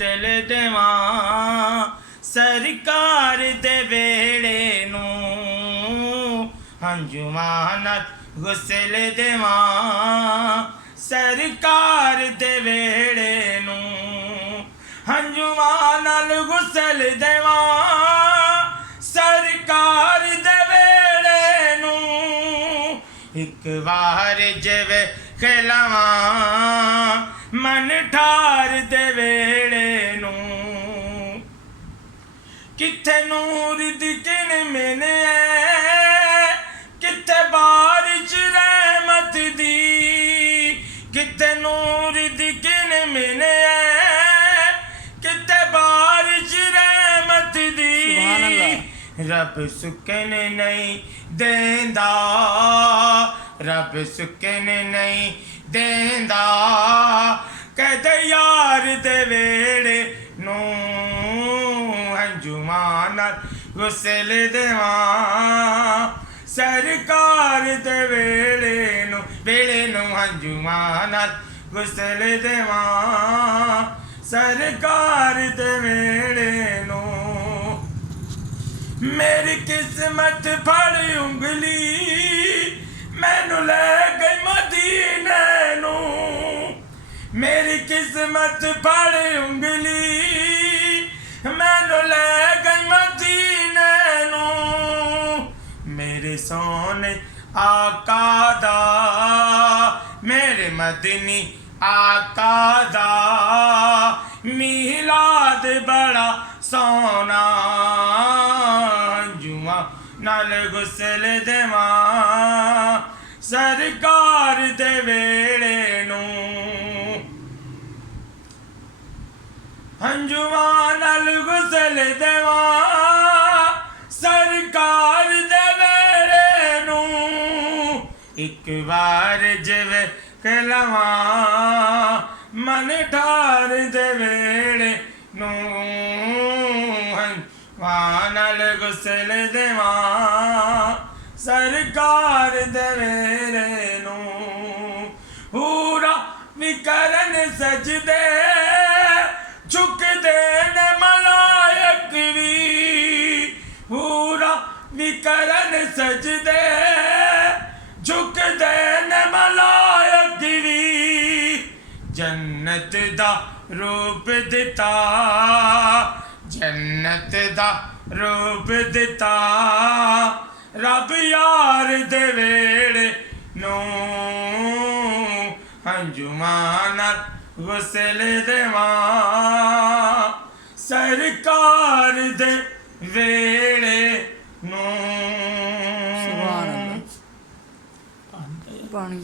ਗੁਸਲ ਦੇਵਾਂ ਸਰਕਾਰ ਦੇ ਵੇੜੇ ਨੂੰ ਹੰਝੂਆਂ ਨਾਲ ਗੁਸਲ ਦੇਵਾਂ ਸਰਕਾਰ ਦੇ ਵੇੜੇ ਨੂੰ ਹੰਝੂਆਂ ਨਾਲ ਗੁਸਲ ਦੇਵਾਂ ਸਰਕਾਰ ਦੇ ਵੇੜੇ ਨੂੰ ਇੱਕ ਵਾਰ ਜਿਵੇਂ ਖਿਲਾਵਾਂ ਮਨ ਠਾਰ ਦੇ ਵੇੜੇ ਨੂੰ ਕਿੱਥੇ ਨੂਰ ਦੀ ਕਿਣ ਕਿੱਥੇ ਬਾਰਿਸ਼ ਰਹਿਮਤ ਦੀ ਕਿੱਥੇ ਨੂਰ ਦੀ ਕਿਣ ਕਿੱਥੇ ਬਾਰਿਸ਼ ਰਹਿਮਤ ਦੀ ਰੱਬ ਸੁਕਨ ਨਹੀਂ ਦੇਂਦਾ ਰੱਬ ਸੁਕਨ ਨਹੀਂ ਦੇਂਦਾ ਕਦੇ ਯਾਰ ਦੇ ਵੇੜੇ ਨੂੰ ਹੰਝੂਆਂ ਨਾਲ ਗੁਸਲ ਦੇਵਾਂ ਸਰਕਾਰ ਦੇ ਵੇੜੇ ਨੂੰ ਹੰਝੂਆਂ ਨਾਲ ਗੁਸਲ ਦੇਵਾਂ ਸਰਕਾਰ ਦੇ ਵੇੜੇ ਨੂੰ ਮੇਰੀ ਕਿਸਮਤ ਫੜ ਉਂਗਲੀ ਮੈਨੂੰ ਲੈ ਗਈ ਮਦੀਨੇ ਨੂੰ ਮੇਰੀ ਕਿਸਮਤ ਫੜ ਉਂਗਲੀ ਮੈਨੂੰ ਲੈ ਗਈ ਮਦੀਨੇ ਨੂੰ ਮੇਰੇ ਸੋਹਣੇ ਆਕਾ ਦਾ ਮੇਰੇ ਮਦਨੀ ਆਕਾ ਦਾ ਮਿਲਾਦ ਬੜਾ ਸੋਹਣਾ ਹੰਝੂਆਂ ਨਾਲ ਗੁਸਲ ਦੇਵਾਂ ਸਰਕਾਰ ਦੇ ਵੇੜੇ ਨੂੰ ਹੰਝੂਆਂ ਨਾਲ ਗੁਸਲ ਦੇਵਾਂ ਸਰਕਾਰ ਦੇ ਵੇੜੇ ਨੂੰ ਇੱਕ ਵਾਰ ਜਿਵੇਂ ਕਲਵਾਂ ਮਨ ਠਾਰ ਦੇ ਵੇੜੇ ਨੂੰ ਹੰਝੂਆਂ ਨਾਲ ਗੁਸਲ ਦੇਵਾਂ ਸਰਕਾਰ ਦੇ ਵੇੜੇ ਨੂੰ ਪੂਰਾ ਵੀ ਕਰਨ ਸਜਦੇ ਝੁਕਦੇ ਨੇ ਮਲਾਇਕ ਵੀ ਪੂਰਾ ਵੀ ਕਰਨ ਸਜਦੇ ਝੁਕਦੇ ਨੇ ਮਲਾਇਕ ਵੀ ਜੰਨਤ ਦਾ ਰੂਪ ਦਿੱਤਾ ਜੰਨਤ ਦਾ ਰੂਪ ਦਿੱਤਾ ਰੱਬ ਯਾਰ ਦੇ ਵੇੜੇ ਨੂੰ ਹੰਝੂਆਂ ਨਾਲ ਗੁਸਲ ਦੇਵਾਂ ਸਰਕਾਰ ਦੇ ਵੇੜੇ ਨੂੰ ਪਾਣੀ